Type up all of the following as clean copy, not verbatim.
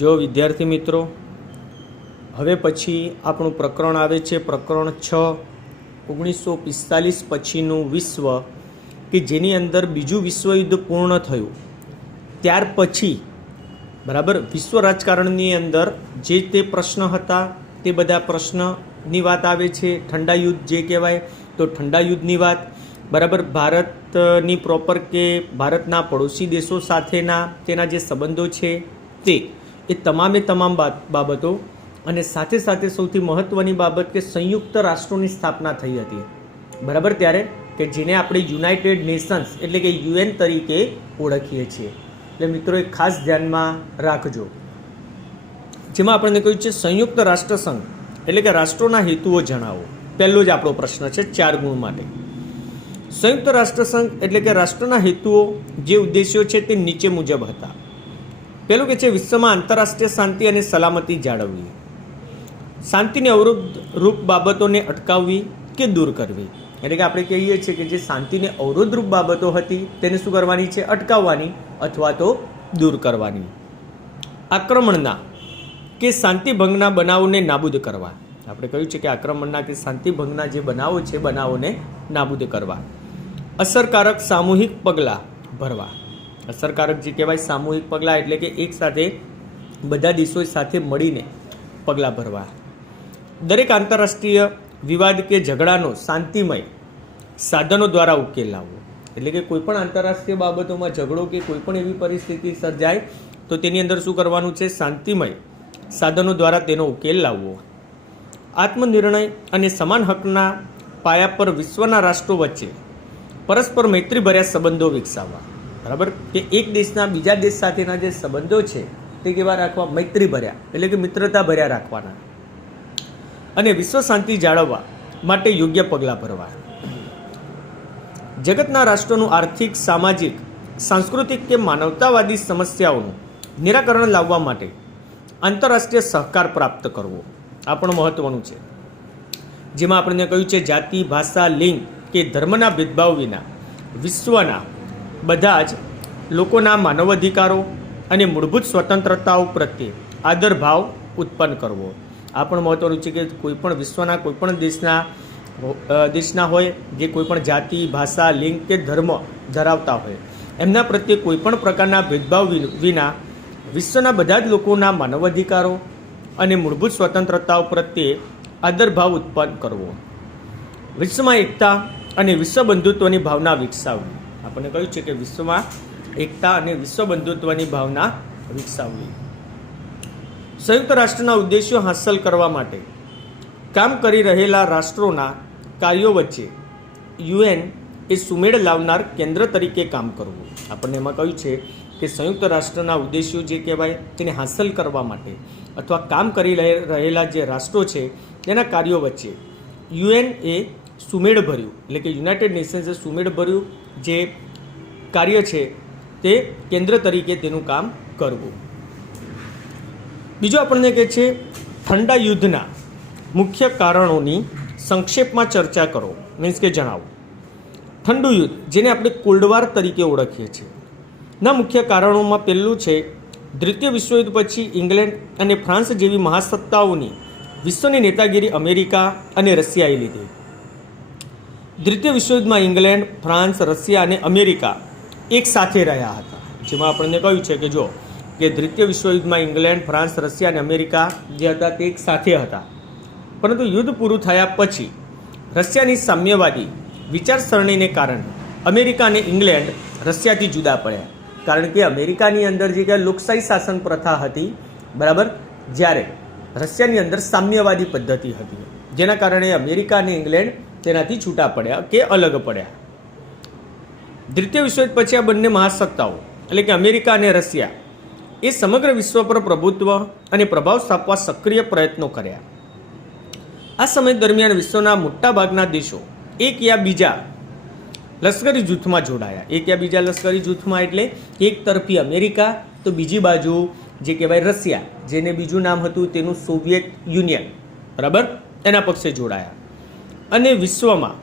જો વિદ્યાર્થી મિત્રો, હવે પછી આપણું પ્રકરણ આવે છે પ્રકરણ 6 1945 પછીનું વિશ્વ, કે જેની અંદર બીજું વિશ્વયુદ્ધ પૂર્ણ થયું ત્યાર પછી બરાબર વિશ્વ રાજકારણની અંદર જે તે પ્રશ્ન હતા તે બધા પ્રશ્નની વાત આવે છે. ઠંડા યુદ્ધ જે કહેવાય તો ઠંડા યુદ્ધની વાત, બરાબર ભારતની પ્રોપર કે ભારતના પડોશી દેશો સાથેના તેના જે સંબંધો છે તે એ તમામે તમામ બાબતો, અને સાથે સાથે સૌથી મહત્ત્વની બાબત કે સંયુક્ત રાષ્ટ્રોની સ્થાપના થઈ હતી બરાબર ત્યારે, કે જેને આપણે યુનાઇટેડ નેશન્સ એટલે કે UN તરીકે ઓળખીએ છીએ. એટલે મિત્રો એ ખાસ ધ્યાનમાં રાખજો. જેમાં આપણને કહ્યું છે સંયુક્ત રાષ્ટ્રસંઘ એટલે કે રાષ્ટ્રોના હેતુઓ જણાવો. પહેલો જ આપણો પ્રશ્ન છે 4 ગુણ માટે. સંયુક્ત રાષ્ટ્રસંઘ એટલે કે રાષ્ટ્રના હેતુઓ જે ઉદ્દેશ્યો છે તે નીચે મુજબ હતા. પહેલું કે છે વિશ્વમાં આંતરરાષ્ટ્રીય શાંતિ અને સલામતી જાળવવી, શાંતિને અવરોધ રૂપ બાબતોને અટકાવવી કે દૂર કરવી. એટલે કે આપણે કહીએ છીએ કે જે શાંતિને અવરોધરૂપ બાબતો હતી તેને શું કરવાની છે? અટકાવવાની અથવા તો દૂર કરવાની. આક્રમણના કે શાંતિભંગના બનાવોને નાબૂદ કરવા. આપણે કહ્યું છે કે આક્રમણના કે શાંતિભંગના જે બનાવો છે બનાવોને નાબૂદ કરવા. અસરકારક સામૂહિક પગલાં ભરવા. અસરકારક જે કહેવાય સામૂહિક પગલાં એટલે કે એક સાથે બધા દેશો સાથે મળીને પગલાં ભરવા. દરેક આંતરરાષ્ટ્રીય વિવાદ કે ઝઘડાનો શાંતિમય સાધનો દ્વારા ઉકેલ લાવવો. એટલે કે કોઈપણ આંતરરાષ્ટ્રીય બાબતોમાં ઝઘડો કે કોઈપણ એવી પરિસ્થિતિ સર્જાય તો તેની અંદર શું કરવાનું છે? શાંતિમય સાધનો દ્વારા તેનો ઉકેલ લાવવો. આત્મનિર્ણય અને સમાન હકના પાયા પર વિશ્વના રાષ્ટ્રો વચ્ચે પરસ્પર મૈત્રીભર્યા સંબંધો વિકસાવવા. બરાબર, કે એક દેશના બીજા દેશ સાથેના જે સંબંધો છે તે કેવા રાખવા? મૈત્રીભર્યા એટલે કે મિત્રતા ભર્યા રાખવાના. અને વિશ્વ શાંતિ જાળવવા માટે યોગ્ય પગલાં ભરવા. જગતના રાષ્ટ્રોનું આર્થિક, સામાજિક, સાંસ્કૃતિક કે માનવતાવાદી સમસ્યાઓનું નિરાકરણ લાવવા માટે આંતરરાષ્ટ્રીય સહકાર પ્રાપ્ત કરવો. આ પણ મહત્વનું છે. જેમાં આપણને કહ્યું છે જાતિ, ભાષા, લિંગ કે ધર્મના ભેદભાવ વિના વિશ્વના બધા જ લોકોના માનવ અધિકારો અને મૂળભૂત સ્વતંત્રતાઓ પ્રત્યે આદરભાવ ઉત્પન્ન કરવો. આ પણ મહત્વનું છે કે કોઈપણ વિશ્વના કોઈપણ દેશના હોય જે કોઈપણ જાતિ, ભાષા, લિંગ કે ધર્મ ધરાવતા હોય એમના પ્રત્યે કોઈપણ પ્રકારના ભેદભાવ વિના વિશ્વના બધા જ લોકોના માનવ અધિકારો અને મૂળભૂત સ્વતંત્રતાઓ પ્રત્યે આદરભાવ ઉત્પન્ન કરવો. વિશ્વમાં એકતા અને વિશ્વ બંધુત્વની ભાવના વિકસાવવી. આપણને કહ્યું છે કે વિશ્વમાં એકતા અને વિશ્વ બંધુત્વની ભાવના વિકસાવવી. સંયુક્ત રાષ્ટ્રના ઉદ્દેશ્યો હાંસલ કરવા માટે કામ કરી રહેલા રાષ્ટ્રોના કાર્યો વચ્ચે UN એ સુમેળ લાવનાર કેન્દ્ર તરીકે કામ કરવું. આપણને એમાં કહ્યું છે કે સંયુક્ત રાષ્ટ્રના ઉદ્દેશ્યો જે કહેવાય તેને હાંસલ કરવા માટે અથવા કામ કરી રહેલા જે રાષ્ટ્રો છે તેના કાર્યો વચ્ચે UN એ સુમેળ ભર્યું એટલે કે યુનાઇટેડ નેશન્સે સુમેળ ભર્યું જે કાર્ય છે તે કેન્દ્ર તરીકે તેનું કામ કરવું. બીજું આપણને કહે છે ઠંડા યુદ્ધના મુખ્ય કારણોની સંક્ષેપમાં ચર્ચા કરો. મીન્સ કે જણાવો. ઠંડુ યુદ્ધ જેને આપણે કોલ્ડ વોર તરીકે ઓળખીએ છીએ ના મુખ્ય કારણોમાં પહેલું છે દ્વિતીય વિશ્વયુદ્ધ પછી ઇંગ્લેન્ડ અને ફ્રાન્સ જેવી મહાસત્તાઓની વિશ્વની નેતાગીરી અમેરિકા અને રશિયાએ લીધી. દ્વિતીય વિશ્વયુદ્ધમાં ઇંગ્લેન્ડ, ફ્રાન્સ, રશિયા અને અમેરિકા એક સાથે રહ્યા હતા. જેમાં આપણને કહ્યું છે કે જો કે દ્વિતીય વિશ્વયુદ્ધમાં ઇંગ્લેન્ડ, ફ્રાન્સ, રશિયા અને અમેરિકા જે હતા તે એક સાથે હતા. પરંતુ યુદ્ધ પૂરું થયા પછી રશિયાની સામ્યવાદી વિચારસરણીને કારણે અમેરિકા અને ઇંગ્લેન્ડ રશિયાથી જુદા પડ્યા. કારણ કે અમેરિકાની અંદર જે કે લોકશાહી શાસન પ્રથા હતી બરાબર, જ્યારે રશિયાની અંદર સામ્યવાદી પદ્ધતિ હતી, જેના કારણે અમેરિકા અને ઇંગ્લેન્ડ તેનાથી છૂટા પડ્યા કે અલગ પડ્યા. દ્વિતીય વિશ્વયુદ્ધ પછી આ બંને મહાસત્તાઓ એટલે કે અમેરિકા અને રશિયા એ સમગ્ર વિશ્વ પર પ્રભુત્વ અને પ્રભાવ સ્થાપવા સક્રિય પ્રયત્નો કર્યા. આ સમય દરમિયાન વિશ્વના મોટાભાગના દેશો એક યા બીજા લશ્કરી જૂથમાં જોડાયા. એક યા બીજા લશ્કરી જૂથમાં એટલે એક તરફી અમેરિકા તો બીજી બાજુ જે કહેવાય રશિયા, જેને બીજું નામ હતું તેનું સોવિયત યુનિયન બરાબર, એના પક્ષે જોડાયા. અને વિશ્વમાં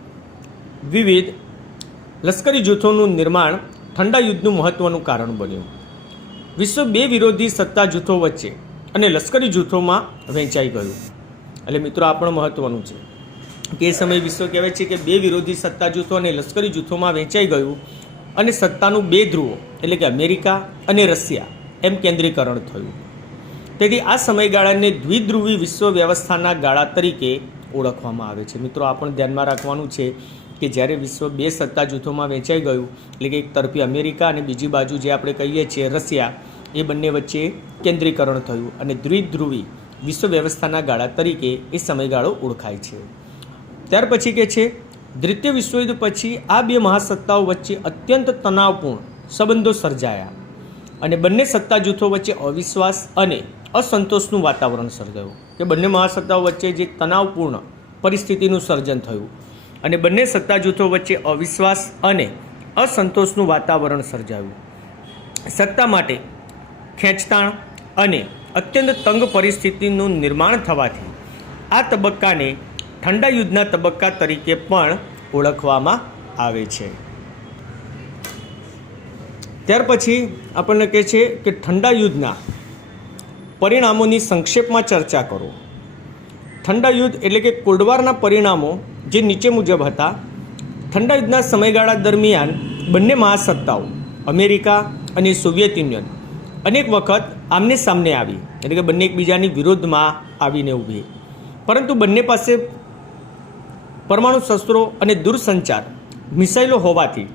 વિવિધ લશ્કરી જૂથોનું નિર્માણ ઠંડા યુદ્ધનું મહત્ત્વનું કારણ બન્યું. વિશ્વ બે વિરોધી સત્તા જૂથો વચ્ચે અને લશ્કરી જૂથોમાં વહેંચાઈ ગયું. એટલે મિત્રો આ પણ મહત્વનું છે કે એ સમયે વિશ્વ કહેવાય છે કે બે વિરોધી સત્તા જૂથો અને લશ્કરી જૂથોમાં વહેંચાઈ ગયું અને સત્તાનું બે ધ્રુવો એટલે કે અમેરિકા અને રશિયા એમ કેન્દ્રીકરણ થયું. તેથી આ સમયગાળાને દ્વિધ્રુવી વિશ્વ વ્યવસ્થાના ગાળા તરીકે ઓળખવામાં આવે છે. મિત્રો આ પણ ધ્યાનમાં રાખવાનું છે કે જ્યારે વિશ્વ બે સત્તા જૂથોમાં વહેંચાઈ ગયું એટલે કે એક તરફી અમેરિકા અને બીજી બાજુ જે આપણે કહીએ છીએ રશિયા, એ બંને વચ્ચે કેન્દ્રીકરણ થયું અને દ્વિધ્રુવી વિશ્વ વ્યવસ્થાના ગાળા તરીકે એ સમયગાળો ઓળખાય છે. ત્યાર પછી કે છે દ્વિતીય વિશ્વયુદ્ધ પછી આ બે મહાસત્તાઓ વચ્ચે અત્યંત તણાવપૂર્ણ સંબંધો સર્જાયા અને બંને સત્તા જૂથો વચ્ચે અવિશ્વાસ અને અસંતોષનું વાતાવરણ સર્જાયું. કે બંને મહાસત્તાઓ વચ્ચે જે તણાવપૂર્ણ પરિસ્થિતિનું સર્જન થયું અને બંને સત્તા જૂથો વચ્ચે અવિશ્વાસ અને અસંતોષનું વાતાવરણ સર્જાયું. સત્તા માટે ખેંચતાણ અને અત્યંત તંગ પરિસ્થિતિનું નિર્માણ થવાથી આ તબક્કાને ઠંડા યુદ્ધના તબક્કા તરીકે પણ ઓળખવામાં આવે છે. ત્યાર પછી આપણને કહે છે કે ઠંડા યુદ્ધના પરિણામોની સંક્ષેપમાં ચર્ચા કરો. ઠંડા યુદ્ધ એટલે કે કોલ્ડ વોરના પરિણામો જે નીચે મુજબ હતા. ઠંડા યુદ્ધના સમયગાળા દરમિયાન બંને મહાસત્તાઓ અમેરિકા અને સોવિયત યુનિયન અનેક વખત આમને સામને આવી એટલે કે બંને એકબીજાની વિરોધમાં આવીને ઊભી, પરંતુ બંને પાસે પરમાણુ શસ્ત્રો અને દૂરસંચાર મિસાઇલો હોવાથી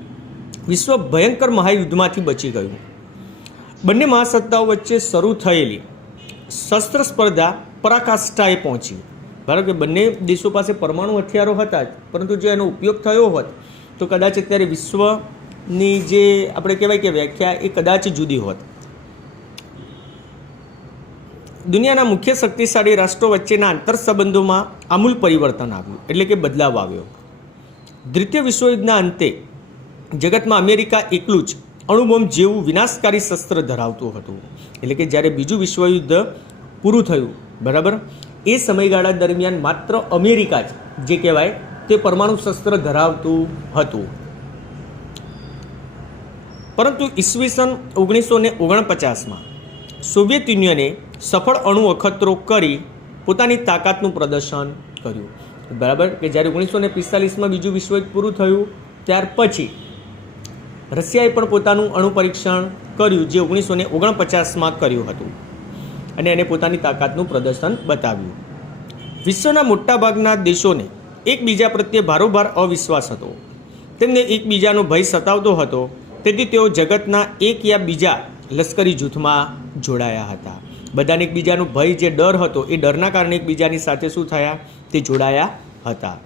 વિશ્વ ભયંકર મહાયુદ્ધમાંથી બચી ગયું. બંને મહાસત્તાઓ વચ્ચે શરૂ થયેલી શસ્ત્ર સ્પર્ધા પરાકાષ્ઠાએ પહોંચી. ધારો કે બંને દેશો પાસે પરમાણુ હથિયારો હતા જ, પરંતુ જો એનો ઉપયોગ થયો હોત તો કદાચ અત્યારે વિશ્વની જે આપણે કહેવાય કે વ્યાખ્યા એ કદાચ જુદી હોત. દુનિયાના મુખ્ય શક્તિશાળી રાષ્ટ્રો વચ્ચેના આંતર સંબંધોમાં આમૂલ પરિવર્તન આવ્યું એટલે કે બદલાવ આવ્યો. દ્વિતીય વિશ્વયુદ્ધના અંતે જગતમાં અમેરિકા એકલું જ અણુબોમ્બ જેવું વિનાશકારી શસ્ત્ર ધરાવતું હતું. એટલે કે જ્યારે બીજું વિશ્વયુદ્ધ પૂરું થયું બરાબર, એ સમયગાળા દરમિયાન માત્ર અમેરિકા જ જે કહેવાય તે પરમાણુ શસ્ત્ર ધરાવતું હતું. પરંતુ ઈસવીસન 1949માં સોવિયત યુનિયને સફળ અણુ અખતરો કરી પોતાની તાકાતનું પ્રદર્શન કર્યું. બરાબર કે જ્યારે 1945માં બીજું વિશ્વયુદ્ધ પૂરું થયું ત્યાર પછી રશિયાએ પણ પોતાનું અણુ પરીક્ષણ કર્યું જે 1949માં કર્યું હતું અને એને પોતાની તાકાતનું પ્રદર્શન બતાવ્યું. વિશ્વના મોટાભાગના દેશોને એકબીજા પ્રત્યે ભારોભાર અવિશ્વાસ હતો. તેમને એકબીજાનો ભય સતાવતો હતો, તેથી તેઓ જગતના એક યા બીજા લશ્કરી જૂથમાં જોડાયા હતા. બધાને એકબીજાનો ભય જે ડર હતો એ ડરના કારણે એકબીજાની સાથે શું થયા તે જોડાયા હતા.